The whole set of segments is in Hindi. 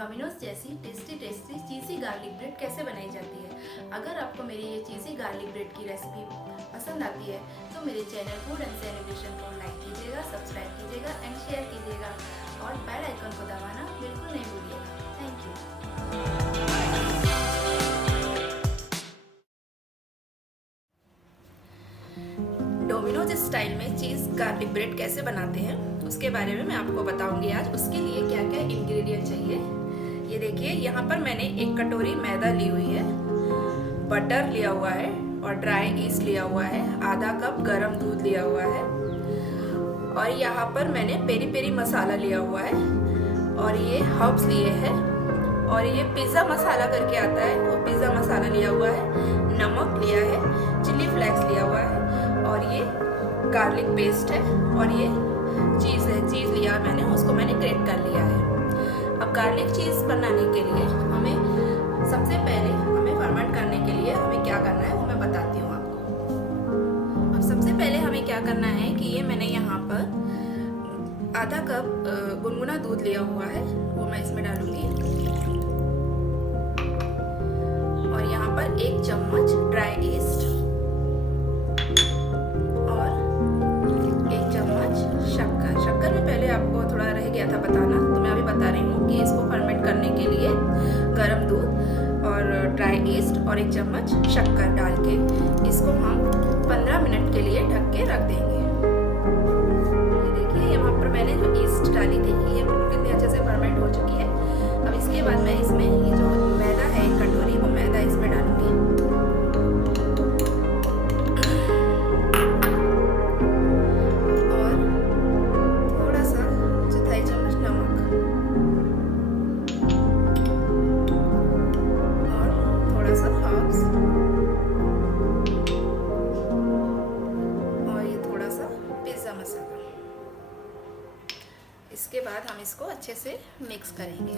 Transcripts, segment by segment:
डोमिनोज जैसी टेस्टी चीज़ी गार्लिक ब्रेड कैसे बनाई जाती है। अगर आपको मेरी ये चीज़ी गार्लिक ब्रेड की रेसिपी पसंद आती है तो मेरे चैनल फूड एंड सेलिब्रेशन को लाइक कीजिएगा, सब्सक्राइब कीजिएगा एंड शेयर कीजिएगा और बेल आइकन को दबाना बिल्कुल नहीं भूलिएगा। Thank you. डोमिनोज स्टाइल में चीज़ गार्लिक ब्रेड कैसे बनाते हैं उसके बारे में मैं आपको बताऊंगी आज। उसके लिए क्या क्या इंग्रेडिएंट चाहिए ये देखिए। यहाँ पर मैंने एक कटोरी मैदा ली हुई है, बटर लिया हुआ है और ड्राई ईस्ट लिया हुआ है, आधा कप गरम दूध लिया हुआ है और यहाँ पर मैंने पेरी पेरी मसाला लिया हुआ है और ये हर्ब्स लिए हैं और ये पिज़्ज़ा मसाला करके आता है वो पिज़्ज़ा मसाला लिया हुआ है, नमक लिया है, चिल्ली फ्लैक्स लिया हुआ है और ये गार्लिक पेस्ट है और ये चीज़ है, चीज़ लिया है मैंने, उसको मैंने ग्रेट कर लिया है। अब गार्लिक चीज़ बनाने के लिए हमें सबसे पहले फर्मेंट करने के लिए हमें क्या करना है वो मैं बताती हूँ आपको। अब सबसे पहले हमें क्या करना है कि ये मैंने यहाँ पर आधा कप गुनगुना दूध लिया हुआ है वो मैं इसमें डालूंगी और यहाँ पर 1 चम्मच ड्राई ईस्ट और 1 चम्मच शक्कर। शक्कर में पहले आपको थोड़ा रह गया था बताना, तो मैं अभी बता रही हूँ कि इसको फर्मेंट करने के लिए गरम दूध और ड्राई ईस्ट और 1 चम्मच शक्कर डाल के इसको हम 15 मिनट के लिए ढक के रख देंगे। ये देखिए यहाँ पर मैंने जो ईस्ट डाली थी ये कितनी अच्छे से फर्मेंट हो चुकी है। अब इसके बाद मैं इसमें ये जो मैदा है 1 कटोरी वो मैदा इसमें डालूंगी और थोड़ा सा 1/4 चम्मच नमक और थोड़ा सा हर्ब्स और ये थोड़ा सा पिज़्ज़ा मसाला। इसके बाद हम इसको अच्छे से मिक्स करेंगे।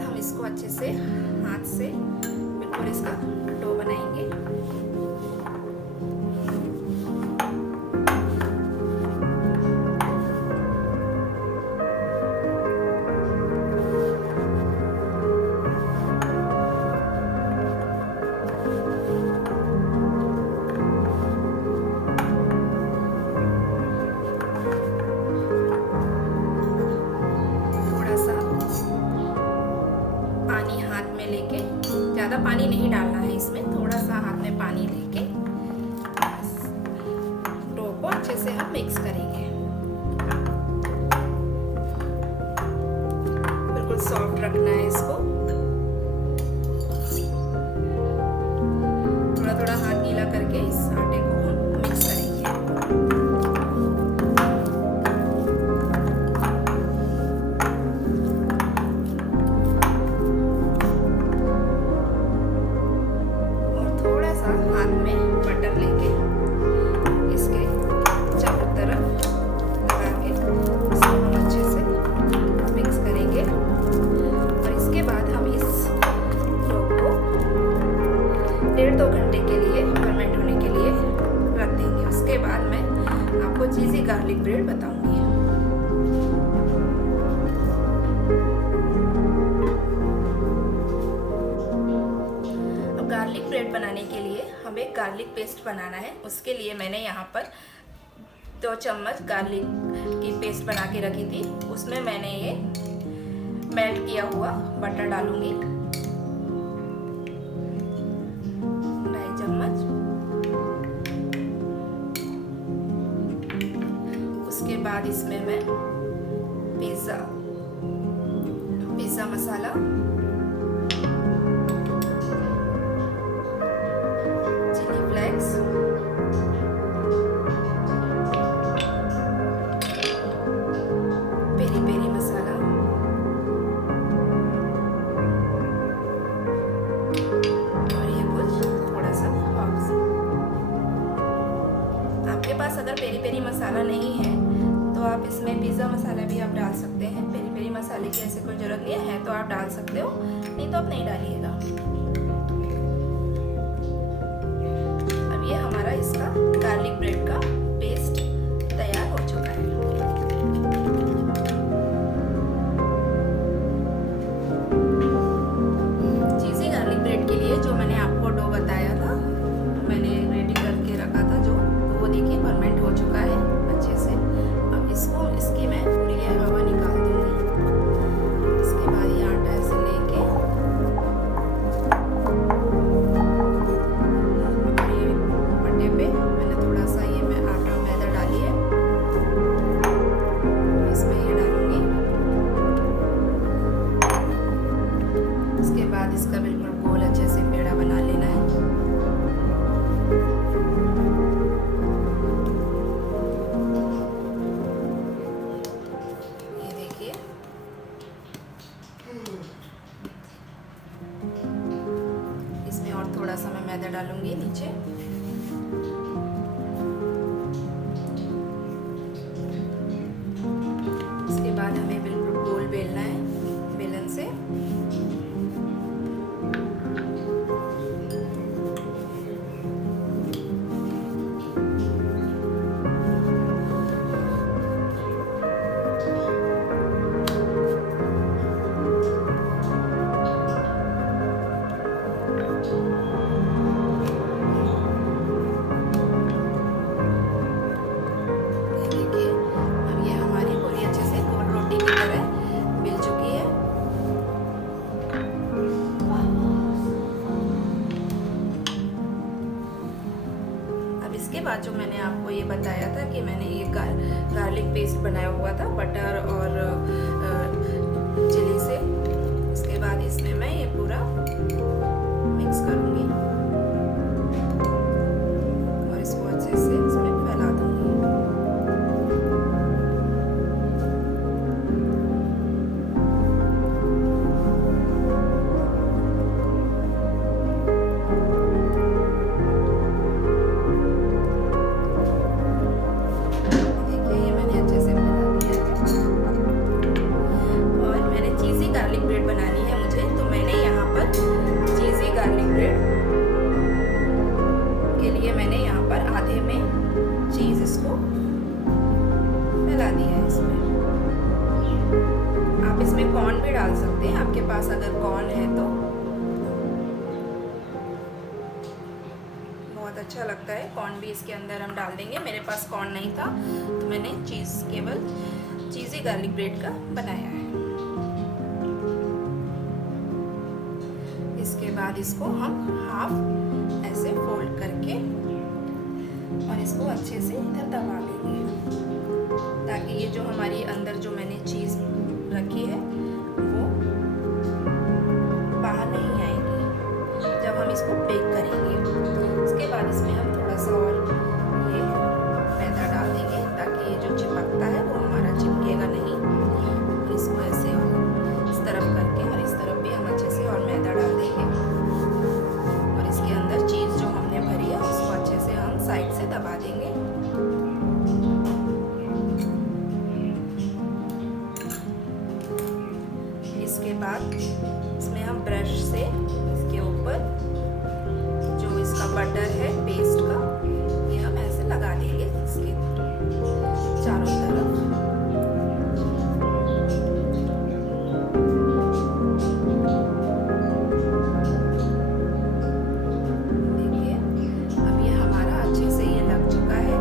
हम इसको अच्छे से हाथ से बिल्कुल इसका डो बनाएंगे। लेके ज़्यादा पानी नहीं डालना है इसमें, थोड़ा सा हाथ में पानी लेके डो को अच्छे से हम मिक्स करेंगे। बिल्कुल सॉफ्ट रखना है इसको, थोड़ा थोड़ा हाथ गीला करके इस आटे को हम मिक्स करेंगे। हाथ में बटर लेके इसके चारों तरफ लगा के इसको हम अच्छे से मिक्स करेंगे और इसके बाद हम इस डो को 1.5-2 घंटे के लिए फर्मेंट होने के लिए रख देंगे। उसके बाद मैं आपको चीज़ी गार्लिक ब्रेड बताऊंगी। गार्लिक ब्रेड बनाने के लिए हमें गार्लिक पेस्ट बनाना है। उसके लिए मैंने यहाँ पर 2 चम्मच गार्लिक की पेस्ट बना के रखी थी, उसमें मैंने ये मेल्ट किया हुआ बटर डालूंगी 2.5 चम्मच। उसके बाद इसमें मैं पिज़्ज़ा मसाला, पेरी पेरी मसाला और ये कुछ थोड़ा सा हर्ब्स। आपके पास अगर पेरी पेरी मसाला नहीं है तो आप इसमें पिज़्ज़ा मसाला भी आप डाल सकते हैं। पेरी पेरी मसाले की ऐसे कोई ज़रूरत नहीं है तो आप डाल सकते हो, नहीं तो आप नहीं डालिएगा। ब्रेड का पेस्ट तैयार हो चुका है। चीज़ी गार्लिक ब्रेड के लिए जो मैंने आपको डो बताया था, मैंने रेडी करके रखा था जो, वो देखिए फर्मेंट हो चुका है अच्छे से। अब इसकी मैं पूरी हवा निकाल दूंगी। इसके बाद ये आटा ऐसे लेके पट्टे पे मैंने थोड़ा सा ये मैं आटा मैदा डाली है, इसमें ये डालूंगी। इसके बाद इसका बिल्कुल गोल अच्छे से पेड़ा बना लेना है। ये देखिए इसमें और थोड़ा सा मैं मैदा डालूंगी नीचे। इसके बाद हमें बिल्कुल गोल बेलना है बेलन से। इसके बाद जो मैंने आपको ये बताया था कि मैंने ये गार्लिक पेस्ट बनाया हुआ था बटर और चिली से, उसके बाद इसमें मैं ये पूरा मिक्स करूँगी और इसको अच्छे से इसमें फैला दूँगी। आप इसमें कॉर्न भी डाल सकते हैं, आपके पास अगर कॉर्न है तो बहुत अच्छा लगता है। कॉर्न भी इसके अंदर हम डाल देंगे। मेरे पास कॉर्न नहीं था तो मैंने केवल चीज़ी गार्लिक ब्रेड का बनाया है। इसके बाद इसको हम हाफ ऐसे फोल्ड करके और इसको अच्छे से इधर दबा लेंगे ताकि ये जो हमारी अंदर जो मैंने चीज़ रखी है वो बाहर नहीं आएगी जब हम इसको बेक करेंगे। इसके बाद इसमें हम थोड़ा सा और ये मैदा डाल देंगे ताकि ये जो चिपकता है वो हमारा चिपकेगा नहीं। इसको ऐसे इस तरफ करके और इस तरफ भी हम अच्छे से और मैदा डाल देंगे और इसके अंदर चीज़ जो हमने भरी है उसको अच्छे से हम साइड से दबा देंगे। इसके बाद इसमें हम ब्रश से इसके ऊपर जो इसका बटर है पेस्ट का ये हम ऐसे लगा देंगे इसके चारों तरफ। देखिए अब ये हमारा अच्छे से ये लग चुका है।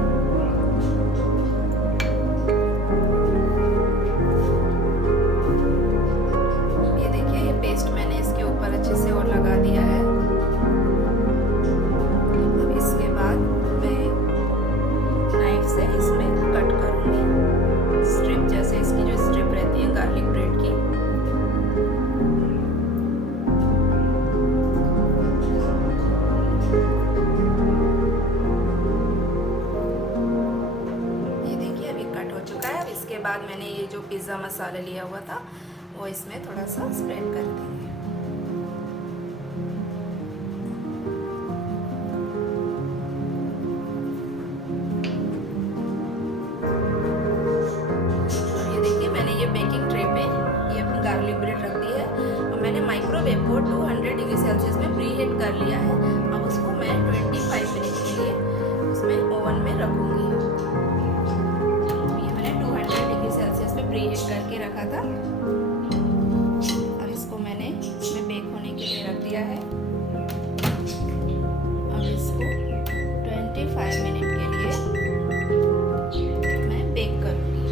पेस्ट मैंने इसके ऊपर अच्छे से और लगा दिया है। अब इसके बाद मैं नाइफ से इसमें कट करूँगी स्ट्रिप, जैसे इसकी जो स्ट्रिप रहती है गार्लिक ब्रेड की। ये देखिए अभी कट हो चुका है। अब इसके बाद मैंने ये जो पिज़्ज़ा मसाला लिया हुआ था वो इसमें थोड़ा सा स्प्रेड कर देंगे। ये देखिए मैंने ये बेकिंग ट्रे पे ये अपनी गार्लिक ब्रेड रख दी है और मैंने माइक्रोवेव को 200 डिग्री सेल्सियस में प्री हीट कर लिया है। अब उसको मैं 25 मिनट के लिए उसमें ओवन में रखूँगी। रखा था। अब इसको मैंने इसमें बेक होने के लिए रख दिया है। अब इसको 25 मिनट के लिए मैं बेक करूँगी।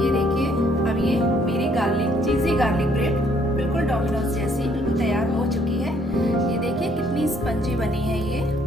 ये देखिए, अब ये मेरी चीज़ी गार्लिक ब्रेड बिल्कुल डोमिनोज जैसी बिल्कुल तैयार हो चुकी है। ये देखिए कितनी स्पंजी बनी है ये।